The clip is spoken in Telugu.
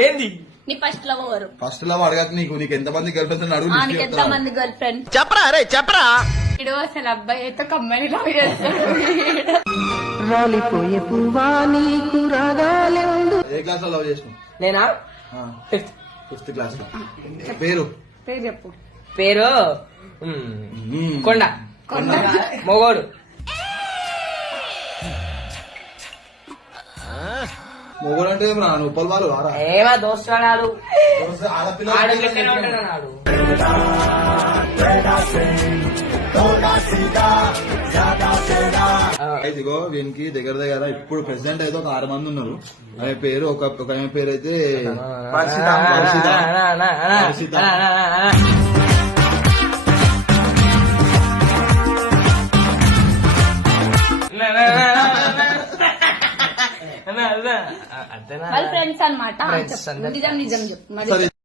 ఏంది నీ ఫస్ట్ లవ్ ఎవరు? ఫస్ట్ లవ్ అడగక నీకు ఎంతమంది గర్ల్ ఫ్రెండ్స్ అడుగు నీకు ఎంత మంది గర్ల్ ఫ్రెండ్? చెప్పరా అరే చెప్పరా. ఇడు అసలు అబ్బాయి అయితే కమ్మని లవ్ చేస్తాడు. రాలిపోయే పువ్వా నీకు రాగాలే ఉండు. ఏ క్లాస్ లో లవ్ చేసినావు? నేనా? 5th క్లాస్ లో. పేరు పేరు చెప్పు. పేరు కొండ. మొగోడు. మొగోడు అంటే ఉప్పల్ వాళ్ళు వారా? ఏమా దోస్తాడు ఆడపిల్ల ఇదిగో వీనికి దగ్గర దగ్గర ఇప్పుడు ప్రెసిడెంట్ అయితే ఒక 6 మంది ఉన్నారు. ఆమె పేరు ఒక ఆమె పేరు అయితే వాళ్ళ ఫ్రెండ్స్ అన్నమాట. నిజం నిజం చెప్పు.